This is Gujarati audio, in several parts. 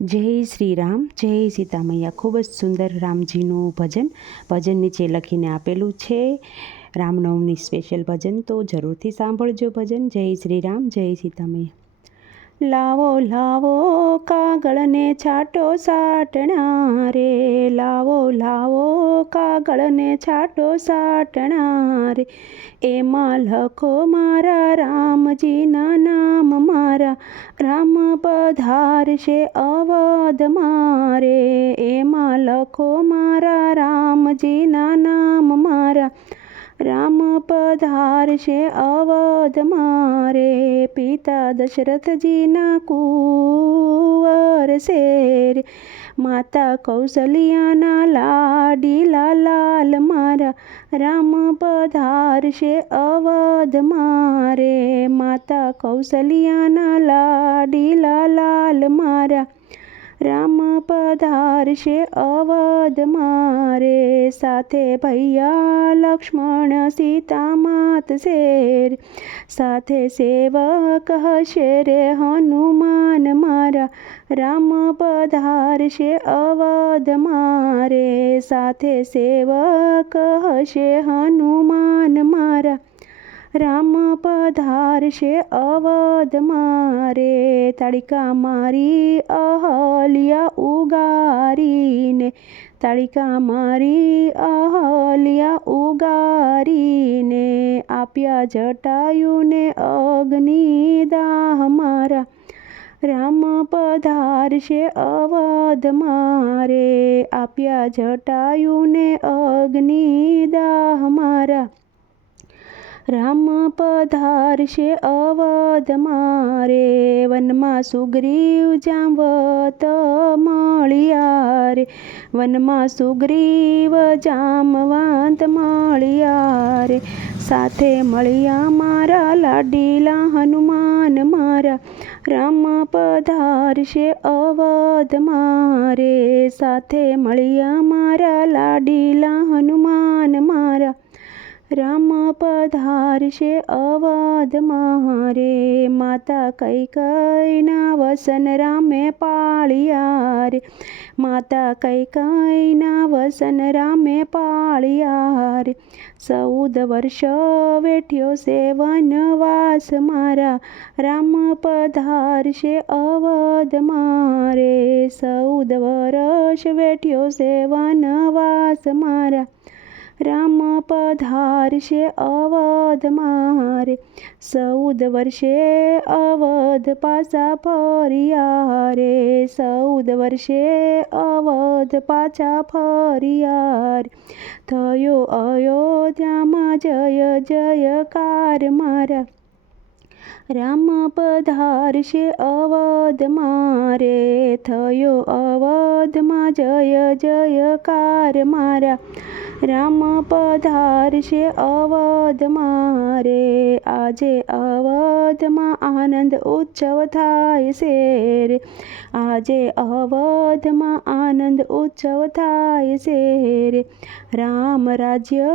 જય શ્રી રામ જય સીતા મૈયા ખૂબ જ સુંદર રામજીનું ભજન ભજન નીચે લખીને આપેલું છે. રામનવમની સ્પેશિયલ ભજન, તો જરૂરથી સાંભળજો ભજન. જય શ્રી રામ જય સીતા મૈયા લાવો લાવો, કાગળને છાટો સાટણા રે લાવો લાવો, કાગળને છાટો સાટણા રે એમાં લખો મારા રામજીના નામ મારા. રામ પધારશે અવધ મારે. એમાં લખો મારા રામજીના નામ મારા. રામ પધારશે અવધ મારે. પિતા દશરથજીના કુંવર શેર. માતા કૌશલ્યાના લાડીલા લાલ મારા. રામ પધારશે અવધ મારે. માતા કૌશલ્યાના લાડીલા લાલ મારા. રામ પધારશે અવધ મારે સાથે ભૈયા લક્ષ્મણ સીતા માત શેર. સાથે સેવક હશે રે હનુમાન મારા. રામ પધારશે અવધ મારે. સાથે સેવક હશે હનુમાન મારા. રામ પધારશે અવધ મારે, તાળિકા મારી અહલ્યા ઉગારીને, તાળિકા મારી અહલ્યા ઉગારીને, આપ્યા જટાયુને અગ્નિદાહ મારા. રામ પધારશે અવધ મારે, આપ્યા જટાયુને અગ્નિદાહ મારા. રામ પધારશે અવધ મારે, વનમાં સુગ્રીવ જામવત મળ્યા રે વનમાં સુગ્રીવ જામવંત મળ્યા રે સાથે મળ્યા મારા લાડીલા હનુમાન મારા રામ પધારશે અવધ મારે, સાથે મળ્યા મારા લાડીલા હનુમાન રામ પધારશે અવધ મારે. માતા કઈ કઈના વસન રામે પાળિયા રે. માતા કઈ કઈના વસન રામે પાળિયા રે. ચૌદ વર્ષ વેઠ્યો છે વનવાસ મારા. રામ પધારશે અવધ મારે. ચૌદ વર્ષ વેઠ્યો છે વનવાસ મારા. રામ પધારશે અવધ મારે ચૌદ વર્ષે અવધ પાછા ફર્યા રે ચૌદ વર્ષે અવધ પાછા ફર્યા રે થયો અયોધ્યામાં જય જયકાર મારા રામ પધારશે અવધ મારે, થયો અવધમાં જય, જયકાર મારા. રામ પધારશે અવધ મારે, આજે અવધમાં આનંદ ઉત્સવ થાય છે રે આજે અવધમાં આનંદ ઉત્સવ થાય છે. રે રામ રાજ્ય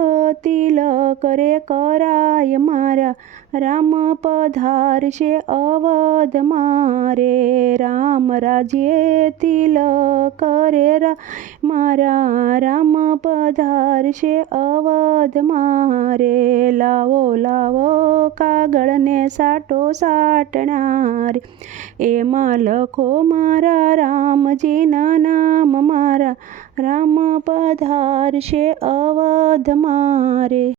તિલક રે કરાય મારા રામ પધારશે અવધ મારે રામ રાજ્ય તિલક રે રા મારા રામ પધારશે, અવધ મારે. લાવો લાવો, કાગળને સાટો સાટનાર. એમાં લખો, મારા રામજીના નામ, મારા રામ પધારશે, અવધ મારે.